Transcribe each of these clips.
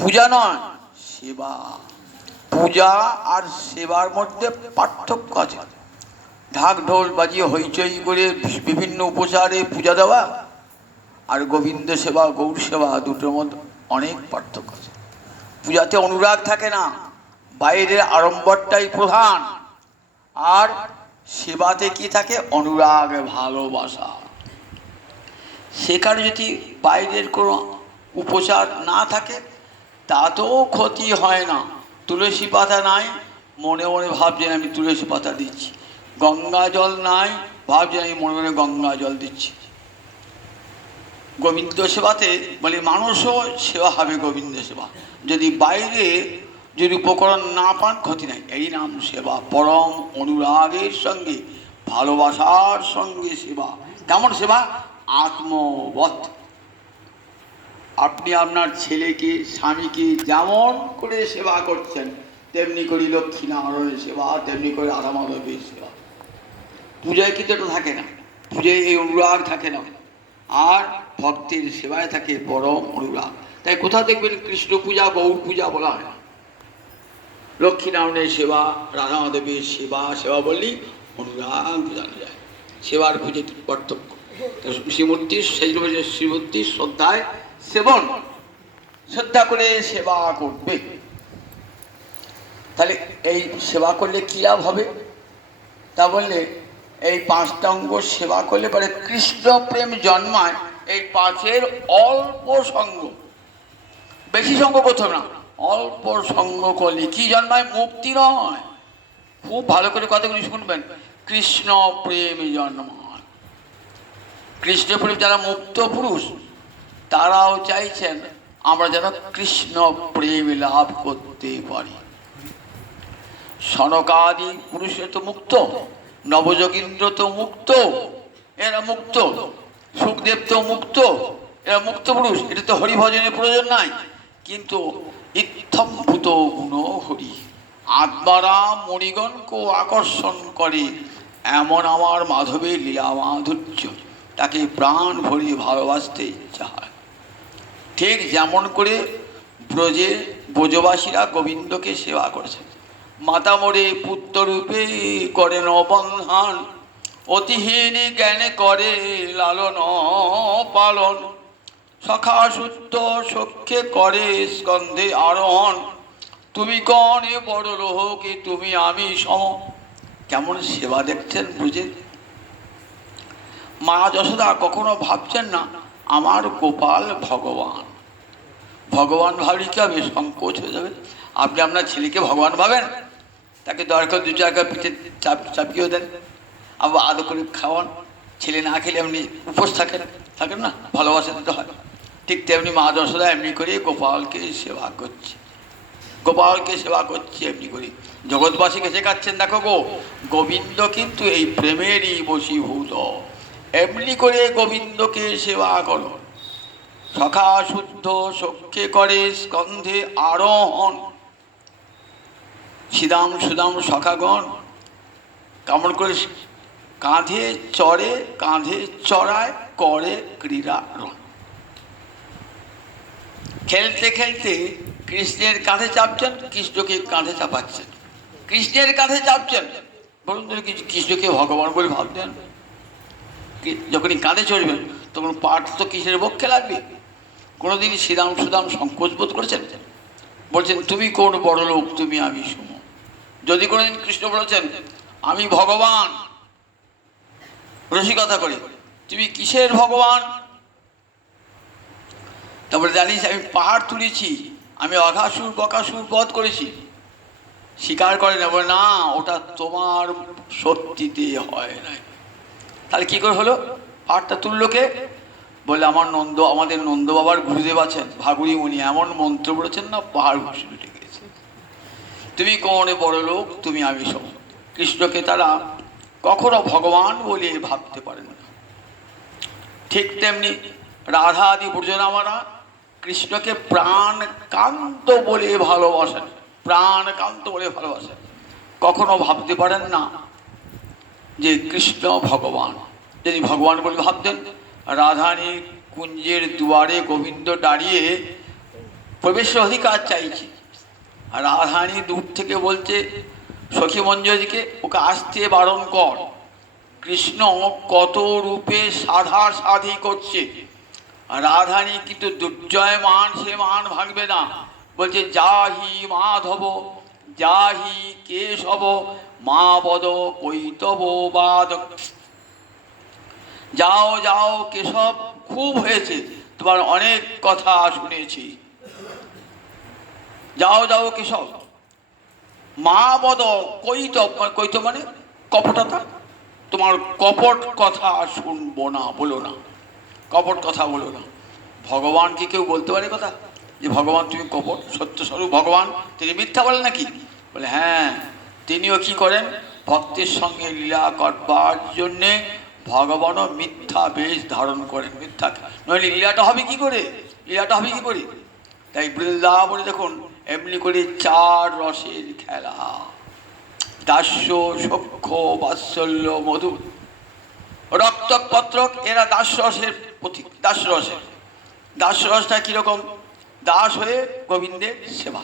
পূজা নয়, সেবা। পূজা আর সেবার মধ্যে পার্থক্য আছে। ঢাক ঢোল বাজিয়ে হইচই করে বিভিন্ন উপচারে পূজা দেওয়া আর গোবিন্দ সেবা, গৌর সেবা দুটোর মধ্যে অনেক পার্থক্য আছে। পূজাতে অনুরাগ থাকে না, বাইরের আড়ম্বরটাই প্রধান। আর সেবাতে কি থাকে? অনুরাগ, ভালোবাসা। সেখানে যদি বাইরের কোনো উপচার না থাকে তাতেও ক্ষতি হয় না। তুলসী পাতা নাই, মনে মনে ভাবছেন আমি তুলসী পাতা দিচ্ছি। গঙ্গা জল নাই ভাবছেন আমি মনে মনে গঙ্গা জল দিচ্ছি। গোবিন্দ সেবাতে বলে, মানুষও সেবা হবে গোবিন্দ সেবা। যদি বাইরে যদি উপকরণ না পান, ক্ষতি নাই। এই নাম সেবা, পরম অনুরাগের সঙ্গে, ভালোবাসার সঙ্গে সেবা। কেমন সেবা? আত্মবৎ। আপনি আপনার ছেলেকে, স্বামীকে যেমন করে সেবা করছেন, তেমনি করি লক্ষ্মী নারায়ণের সেবা, তেমনি করে রাধা মাধবের সেবা। পূজায় কিন্তু এটা থাকে না। পূজায় এই অনুরাগ থাকে না। আর ভক্তের সেবায় থাকে পরম অনুরাগ। তাই কোথাও দেখবেন কৃষ্ণ পূজা, গৌর পূজা বলা হয় না। লক্ষ্মীনারায়ণের সেবা, রাধা মাধবের সেবা সেবা বললেই অনুরাগ বোঝানো যায়। সেবার পুজো পার্থক্য তো শ্রীমূর্তির সেই শ্রীমূর্তির শ্রদ্ধায় সেবন, শ্রদ্ধা করে সেবা করবে। তাহলে এই সেবা করলে কী লাভ হবে? তা বললে, এই পাঁচটা অঙ্গ সেবা করলে পরে কৃষ্ণ প্রেম জন্মায়, এই পাঁচের অল্প সঙ্গ। বেশি সঙ্গ করতে না, অল্প সঙ্গ করলে কি জন্মায়? মুক্তি নয়। খুব ভালো করে কথাগুলি শুনবেন। কৃষ্ণ প্রেম জন্মায়। কৃষ্ণ প্রেম যারা মুক্ত পুরুষ তারাও চাইছেন আমরা যেন কৃষ্ণ প্রেম লাভ করতে পারি। সনকাদি পুরুষের তো মুক্ত, নবযোগীন্দ্র তো মুক্ত, এরা মুক্ত, সুখদেব তো মুক্ত, এরা মুক্ত পুরুষ, এটা তো হরিভজনের প্রয়োজন নাই। কিন্তু ইত্থম্ভূত গুণ হরি, আত্মারা মণিগণকে আকর্ষণ করে, এমন আমার মাধবের লীলা মাধুর্য, তাকে প্রাণ ভরে ভালোবাসতে চায়। ঠিক যেমন করে ব্রজে ব্রজবাসীরা গোবিন্দকে সেবা করেছেন। মাতা মোরে পুত্ররূপে করেন অবন্ধান অতিহীন জ্ঞানে করে লালন, পালন। সখা শুদ্ধ সখ্যে করে স্কন্ধে আরোহণ। তুমি কনে বড় লোহকে তুমি আমি সম। কেমন সেবা দেখছেন বুঝে মা যশোদা কখনো ভাবছেন না, আমার গোপাল ভগবান। ভগবান ভাবলে কি হবে সংকোচ হয়ে যাবে। আপনি আপনার ছেলেকে ভগবান ভাবেন? তাকে দরকার দু জায়গা পিঠে চাপ, চাপিয়েও দেন। আবার আদর করে খাওয়ান। ছেলে না খেলে এমনি উপোস থাকেন। থাকেন না? ভালোবাসা দিতে হয়। ঠিক তেমনি মা যশোদা এমনি করে গোপালকে সেবা করছে। গোপালকে সেবা করছে এমনি করে। জগৎবাসীকে শেখাচ্ছেন, দেখো গো, গোবিন্দ কিন্তু এই প্রেমেরই বশীভূত। এমনি করে গোবিন্দকে সেবা করো। সখা শুদ্ধ সখ্যে করে স্কন্ধে আরোহণ। সিদাম সুদাম সখাগণ কেমন করে কাঁধে চড়ে, কাঁধে চড়ায় করে ক্রীড়ারণ খেলতে খেলতে কৃষ্ণের কাঁধে চাপছেন, কৃষ্ণকে কাঁধে চাপাচ্ছেন। কৃষ্ণের কাঁধে চাপছেন। বলুন কিছু কৃষ্ণকে ভগবান বলে ভাবতেন যখনই কাঁধে চড়বেন, তখন পাঠ তো কিসের পক্ষে লাগবে। কোনোদিন শ্রীরাম সুদাম সংকোচ বোধ করেছেন? বলছেন, তুমি কোন বড় লোক, তুমি আমি সুম। যদি কোনোদিন কৃষ্ণ বলেছেন, আমি ভগবান। রসিকতা করে, তুমি কিসের ভগবান? তারপরে জানিস আমি পাহাড় তুলেছি, আমি অঘাসুর বকাসুর বধ করেছি। স্বীকার করে না, বলে, না, ওটা তোমার সত্যিতে হয় নাই। তাহলে কি করে হলো? পাহাড়টা তুললো কে? বলে, আমার নন্দ, আমাদের নন্দ বাবার গুরুদেব আছেন ভাগুরি মুনি, এমন মন্ত্র বলেছেন না, পাহাড় ঘুষে উঠে গেছে তুমি কোনে বড় লোক, তুমি আমি সম কৃষ্ণকে তারা কখনো ভগবান বলে ভাবতে পারেন না। ঠিক তেমনি রাধা আদি ব্রজনামারা কৃষ্ণকে প্রাণ কান্ত বলে ভালোবাসেন, প্রাণ কান্ত বলে ভালোবাসেন। কখনো ভাবতে পারেন না যে কৃষ্ণ ভগবান, যদি ভগবান বলে ভাবতেন রাধানী কুঞ্জের দুয়ারে গোবিন্দ দাঁড়িয়ে প্রবেশ অধিকার চাইছে। আর রাধারানী দূর থেকে বলছে, সখী মঞ্জুরিকে ওকে আসতে বারণ কর। কৃষ্ণ কত রূপে সাধা সাধি করছে। আর রাধারানী কিন্তু দুর্জয় মান, সে মান ভাঙবে না। বলছে যা যাহি মাধব, যাহি কেশব, মা বদ কৈতব বাদ যাও যাও কেশব খুব হয়েছে। তোমার অনেক কথা শুনেছি। যাও যাও কেশব মা বদ কৈত কৈত মানে কপটতা। তোমার কপট কথা শুনব না, বলো না। কপট কথা বলো না। ভগবান কি কেউ বলতে পারে কথা? যে ভগবান, তুমি কপট সত্য স্বরূপ ভগবান, তিনি মিথ্যা বলেন নাকি? বলে হ্যাঁ তিনিও কি করেন? ভক্তের সঙ্গে লীলা করবার জন্যে ভগবানও মিথ্যা বেশ ধারণ করেন মিথ্যা নইলে লীলাটা হবে কি করে? লীলাটা হবে কি করে? তাই বৃন্দাবনে দেখুন, এমনি করে চার রসের খেলা। দাস্য সক্ষ বাৎসল্য মধু রক্তক পত্রক এরা দাসরসের প্রতীক দাসরসের দাসরসটা কীরকম? দাস হয়ে গোবিন্দের সেবা।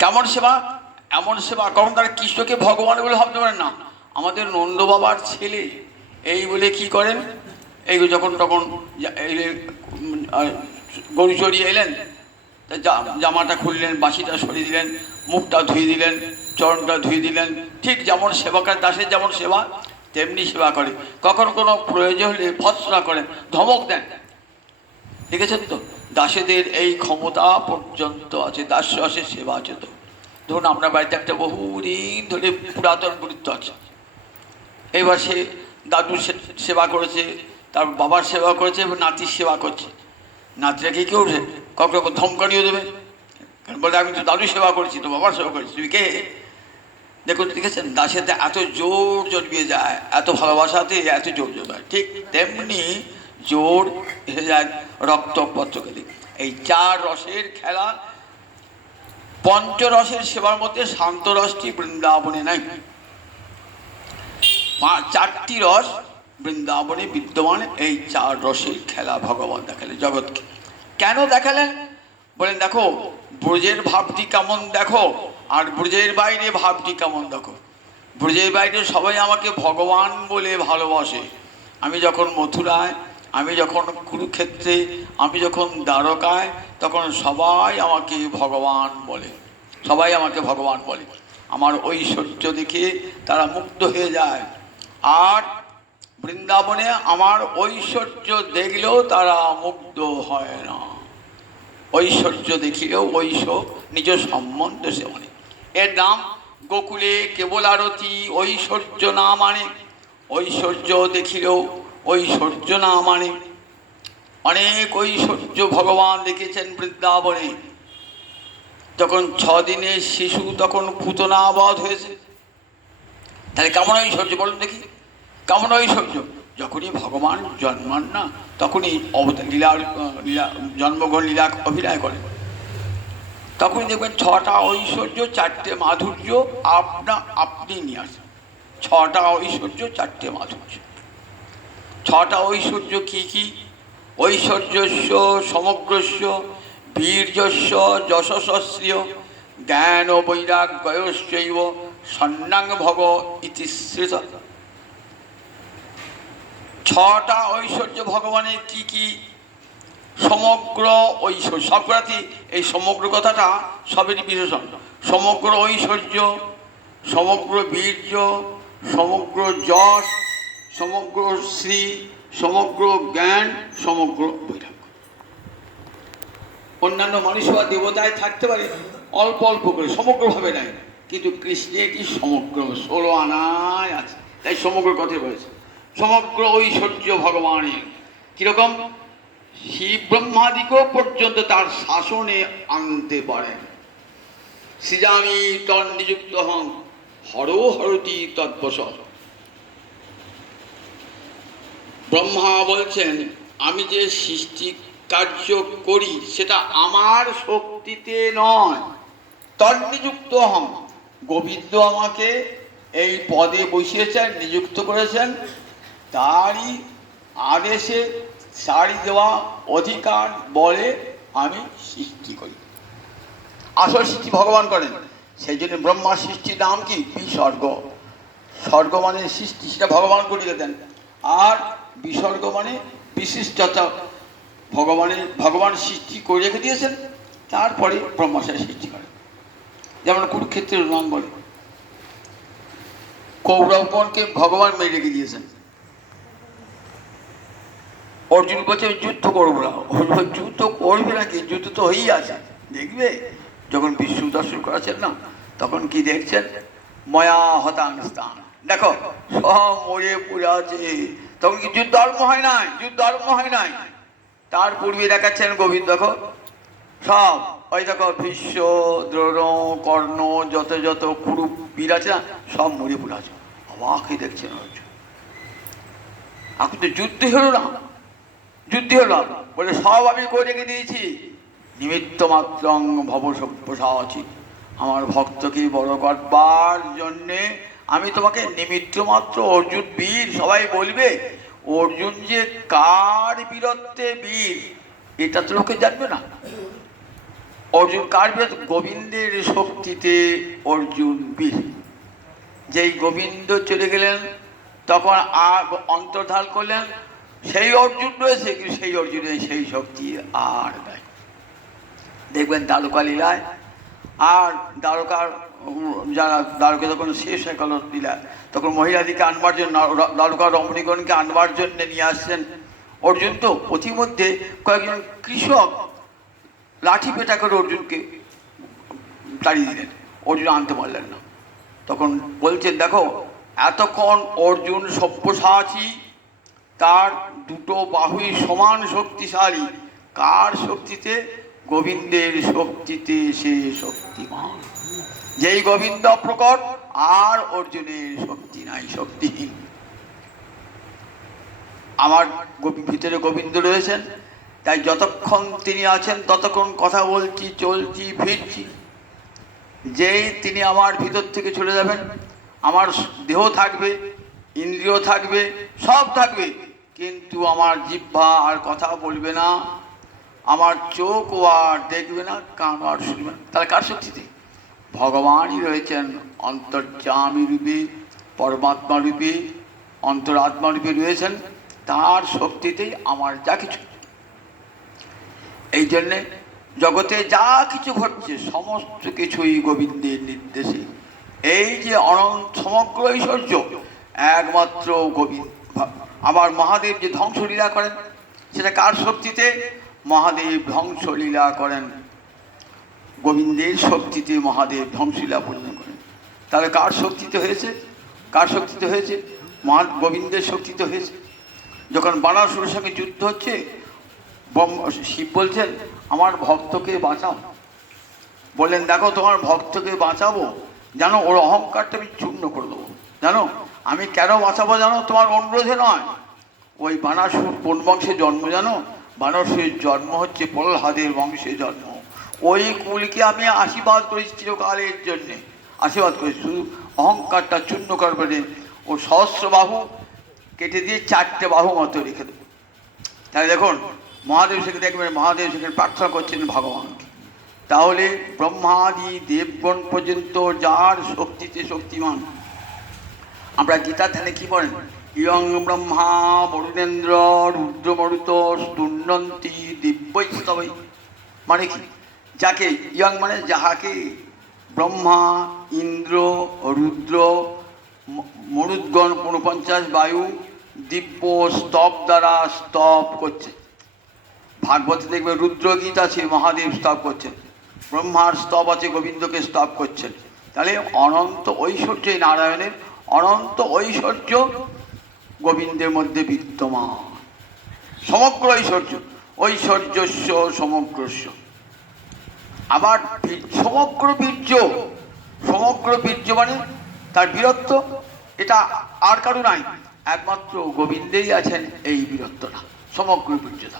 কেমন সেবা? এমন সেবা কারণ তারা কৃষ্ণকে ভগবান বলে ভাবতে পারেন না। আমাদের নন্দ বাবার ছেলে, এই বলে কি করেন? এই যখন তখন গরু চড়িয়ে এলেন জামাটা খুললেন বাসিটা সরিয়ে দিলেন, মুখটা ধুয়ে দিলেন, চরণটা ধুয়ে দিলেন, ঠিক যেমন সেবকের দাসের যেমন সেবা, তেমনি সেবা করে। কখন কোনো প্রয়োজন হলে ভৎসনা করেন, ধমক দেন। দেখেছেন তো? দাসেদের এই ক্ষমতা পর্যন্ত আছে দাসের সেবা আছে তো। ধরুন আপনার বাড়িতে একটা বহুদিন ধরে পুরাতন গুরুত্ব আছে। এবার সে দাদুর সেবা করেছে, তার বাবার সেবা করেছে, এবার নাতির সেবা করছে। নাতিরা কি কেউ কখনো ধমকানিও দেবে। বলে, আমি তো দাদুর সেবা করেছি, তো বাবার সেবা করেছি, তুমি কে? দেখুন দেখেছেন দাসেতে এত জোর জন্মিয়ে যায়, এত ভালোবাসাতে এত জোর জন্মায়, ঠিক তেমনি জোর এসে যায় রক্ত পত্রকালী এই চার রসের খেলা, পঞ্চরসের সেবার মধ্যে শান্ত রসটি বৃন্দাবনে নাই। চারটি রস, বৃন্দাবনে বিদ্যমান এই চার রসের খেলা ভগবান দেখালেন জগৎকে। কেন দেখালেন? বলেন, দেখো, ব্রজের ভাবটি কেমন দেখো, আর ব্রজের বাইরে ভাবটি কেমন দেখো। ব্রজের বাইরে সবাই আমাকে ভগবান বলে ভালোবাসে। আমি যখন মথুরায়, আমি যখন কুরুক্ষেত্রে, আমি যখন দ্বারকায়, তখন সবাই আমাকে ভগবান বলে। সবাই আমাকে ভগবান বলে। আমার ঐশ্বর্য দেখে তারা মুগ্ধ হয়ে যায়। আর বৃন্দাবনে আমার ঐশ্বর্য দেখলেও তারা মুগ্ধ হয় না। ঐশ্বর্য দেখিলেও ঐশ নিজ সম্বন্ধ সে মানে। এর নাম গোকুলে কেবল আরতি, ঐশ্বর্য না মানে। ঐশ্বর্য দেখিলেও ঐশ্বর্য না মানে। অনেক ঐশ্বর্য ভগবান দেখেছেন বৃন্দাবনে। যখন ছ দিনের শিশু তখন পুতনাবধ হয়েছে। তাহলে কেমন ঐশ্বর্য বলুন দেখি। কেমন ঐশ্বর্য যখনই ভগবান জন্মান না, তখনই লীলা লীলা, জন্মগ্রহণ, লীলা অভিনয় করেন তখনই দেখবেন ছটা ঐশ্বর্য, চারটে মাধুর্য আপনা আপনি নিয়ে আসেন। ছটা ঐশ্বর্য, চারটে মাধুর্য। ছটা ঐশ্বর্য কি কি? ঐশ্বর্যস্য, সমগ্রস্য, বীর্যস্য যশস্রিয় জ্ঞান ও বৈরাগ্যয়শ্চৈব সন্ন্যাং ইতি শ্রীত ছটা ঐশ্বর্য ভগবানের কি কি সমগ্র ঐশ্বর্য সবরাতি এই সমগ্র কথাটা সবেরই বিশেষণ। সমগ্র ঐশ্বর্য, সমগ্র বীর্য, সমগ্র যশ, সমগ্র শ্রী, সমগ্র জ্ঞান, সমগ্র বৈরাগ্য। অন্যান্য মানুষ বা দেবতায় থাকতে পারে, অল্প অল্প করে, সমগ্রভাবে নেয় কিন্তু কৃষ্ণে কি সমগ্র ষোলো আনায় আছে। তাই সমগ্র কথাই বলেছে। সমগ্র ঐশ্বর্য ভগবানের কীরকম? শিব ব্রহ্মাদিকেও পর্যন্ত তার শাসনে আনতে পারেন সৃজামি তন নিযুক্ত হন। হর হরতি তৎপসর ব্রহ্মা বলছেন, আমি যে সৃষ্টি কার্য করি, সেটা আমার শক্তিতে নয়। তন্নিযুক্ত হম গোবিন্দ আমাকে এই পদে বসিয়েছেন, নিযুক্ত করেছেন। তারই আদেশে সারি দেওয়া অধিকার বলে আমি সৃষ্টি করি। আসল সৃষ্টি ভগবান করেন। সেই জন্য ব্রহ্মা সৃষ্টির নাম কি? বিসর্গ স্বর্গ? মানে সৃষ্টি, সেটা ভগবান করিয়ে দেন। আর বিসর্গ মানে বিশিষ্টতা। ভগবানের, ভগবান সৃষ্টি করে রেখে দিয়েছেন। তারপরে ব্রহ্মাশয় সৃষ্টি করেন। যেমন কুরুক্ষেত্রের নাম বলে। কৌরবগণকে ভগবান মেরে রেখে দিয়েছেন। অর্জুন বলছে, যুদ্ধ করব না যুদ্ধ করবে নাকি? যুদ্ধ তো হয়েই আছে। দেখবে? যখন বিশ্ব দর্শন করাছেন না, তখন কি দেখছেন? ময়া হতাং স্থান। দেখো, সব মরে পড়ে আছে। তখন কি যুদ্ধ আরম্ভ হয় নাই? যুদ্ধ আরম্ভ হয় নাই। তার পূর্বে দেখাচ্ছেন গোবিন্দ, দেখো। সব ওই দেখো ভীষ্ম, দ্রোণ, কর্ণ, যত যত কুরু বীর আছে না, সব মরে পড়ে আছে। হয়ে দেখছেন এখন তো যুদ্ধ হলো না। যুদ্ধ হলো না। বলে সব আমি করে রেখে দিয়েছি। নিমিত্ত মাত্র ভব সব্যসাচী আমার ভক্তকে বড় করবার জন্যে আমি তোমাকে নিমিত্ত মাত্র অর্জুন বীর, সবাই বলবে, অর্জুন যে কার বীরত্বে বীর, এটা তো লোকে জানবে না। অর্জুন কার বীর গোবিন্দের শক্তিতে অর্জুন বীর। যেই গোবিন্দ চলে গেলেন, তখন আর অন্তর্ধান করলেন, সেই অর্জুন রয়েছে, কিন্তু সেই অর্জুনের সেই শক্তি আর নাই। দেখবেন দ্বারকা লীলায়, আর দ্বারকার যারা দ্বারকা যখন শেষ হয়ে গেল লীলা, তখন মহিলাদিকে আনবার জন্য, দ্বারকা রমণীগণকে আনবার জন্য নিয়ে আসছেন। অর্জুন তো প্রতিমধ্যে কয়েকজন কৃষক লাঠি পেটা করে অর্জুনকে তাড়িয়ে দিলেন। অর্জুন আনতে পারলেন না। তখন বলছেন, দেখো, এতক্ষণ অর্জুন সব্যসাচী, তার দুটো বাহুই সমান শক্তিশালী। কার শক্তিতে? গোবিন্দের শক্তিতে সে শক্তিমান। যেই গোবিন্দ প্রকট, আর অর্জুনের শক্তি নাই, শক্তিহীন। আমার ভিতরে গোবিন্দ রয়েছেন। তাই যতক্ষণ তিনি আছেন, ততক্ষণ কথা বলছি, চলছি, ফিরছি। যেই তিনি আমার ভিতর থেকে চলে যাবেন, আমার দেহ থাকবে, ইন্দ্রিয় থাকবে, সব থাকবে। কিন্তু আমার জিহ্বা আর কথা বলবে না, আমার চোখ ও আর দেখবে না, কান আর শুনবে না। তাহলে কার শক্তিতে ভগবানই রয়েছেন অন্তর্যামী রূপে, পরমাত্মা রূপে, অন্তরাত্মা রূপে রয়েছেন। তার শক্তিতেই আমার যা কিছু। এই জন্যে জগতে যা কিছু ঘটছে, সমস্ত কিছুই গোবিন্দের নির্দেশে। এই যে অনন্ত সমগ্র ঐশ্বর্য, একমাত্র গোবিন্দ আবার মহাদেব যে ধ্বংসলীলা করেন, সেটা কার শক্তিতে? মহাদেব ধ্বংসলীলা করেন। গোবিন্দের শক্তিতে মহাদেব ধ্বংসলীলা পূর্ণ করেন। তাহলে কার শক্তিতে হয়েছে? কার শক্তিতে হয়েছে? মহা গোবিন্দের শক্তিতে হয়েছে। যখন বানাসুরের সঙ্গে যুদ্ধ হচ্ছে শিব বলছেন, আমার ভক্তকে বাঁচাও। বললেন, দেখো, তোমার ভক্তকে বাঁচাবো। জানো, ওর অহংকারটা আমি চূর্ণ করে দেবো। জানো, আমি কেন বাঁচাবো জানো? তোমার অনুরোধে নয়। ওই বানাসুর কোন বংশে জন্ম জানো? বানাসুরের জন্ম হচ্ছে প্রহ্লাদের বংশে জন্ম। ওই কুলকে আমি আশীর্বাদ করেছি চিরকালের জন্যে। আশীর্বাদ করেছি, শুধু অহংকারটা চূর্ণ করবে ও সহস্র বাহু কেটে দিয়ে চারটে বাহু মতো রেখে দেবো। তাহলে দেখুন মহাদেব সেখানে দেখবেন, মহাদেব সেখানে প্রার্থনা করছেন ভগবানকে। তাহলে ব্রহ্মাদি দেবগণ পর্যন্ত যার শক্তিতে শক্তিমান। আমরা গীতা ধ্যানে কি বলেন ইয়ং ব্রহ্মা বরুণেন্দ্র রুদ্রমরুত স্তুন্নন্তি দিব্যস্তবৈ। মানে কি? যাকে, ইয়ং মানে যাহাকে ব্রহ্মা, ইন্দ্র, রুদ্র মরুদ্গণ পঞ্চাশ বায়ু, দিব্য স্তব দ্বারা স্তব করছে। ভাগবতে দেখবে, রুদ্রগীত আছে, মহাদেব স্তব করছেন ব্রহ্মার স্তব আছে, গোবিন্দকে স্তব করছেন তাহলে অনন্ত ঐশ্বর্য নারায়ণের, অনন্ত ঐশ্বর্য গোবিন্দের মধ্যে বিদ্যমান। সমগ্র ঐশ্বর্য, ঐশ্বর্যস্য, সমগ্রস্য। আবার বীর- সমগ্র বীর্য সমগ্র বীর্য মানে তার বীরত্ব, এটা আর কারও নাই, একমাত্র গোবিন্দেই আছেন এই বীরত্বটা, সমগ্র বীর্যতা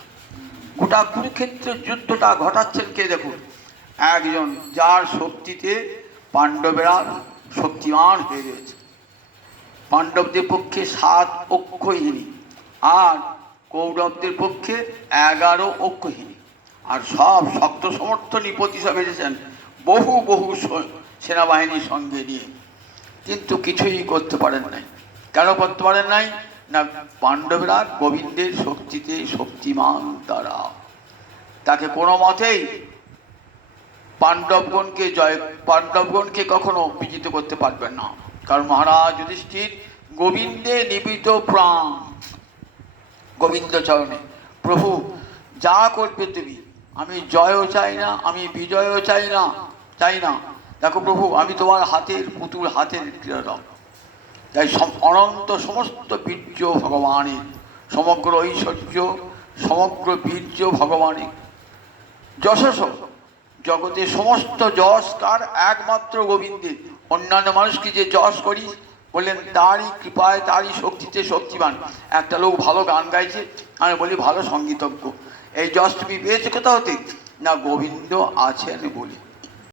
গোটা কুরুক্ষেত্রের যুদ্ধটা ঘটাচ্ছেন কে দেখুন? একজন যার শক্তিতে পাণ্ডবেরা শক্তিমান হয়ে রয়েছে। পাণ্ডবদের পক্ষে সাত অক্ষয়হীনী আর কৌরবদের পক্ষে এগারো অক্ষহীন। আর সব শক্ত সমর্থ নিপতি সব এসেছেন বহু বহু সেনাবাহিনীর সঙ্গে নিয়ে। কিন্তু কিছুই করতে পারেন নাই। কেন করতে পারেন নাই? না, পাণ্ডবেরা গোবিন্দের শক্তিতে শক্তিমান তারা। তাকে কোনো মতেই পাণ্ডবগণকে জয়, পাণ্ডবগণকে কখনো বিজিত করতে পারবেন না। কারণ মহারাজ যুধিষ্ঠির গোবিন্দে নিবিত প্রাণ। গোবিন্দ চরণে, প্রভু, যা করবে তুমি, আমি জয়ও চাই না, আমি বিজয়ও চাই না চাই না। দেখো প্রভু, আমি তোমার হাতের পুতুল, হাতের ক্রীড়ক তাই অনন্ত সমস্ত বীর্য ভগবানের সমগ্র ঐশ্বর্য, সমগ্র বীর্য ভগবানের যশস জগতে সমস্ত যশ কার একমাত্র গোবিন্দের। অন্যান্য মানুষকে যে যশ করি, বললেন, তারই কৃপায়, তারই শক্তিতে শক্তিমান। একটা লোক ভালো গান গাইছে, আমি বলি, ভালো সঙ্গীতজ্ঞ। এই যশ তুমি পেয়েছ কোথাও হতে না, গোবিন্দ আছেন বলে।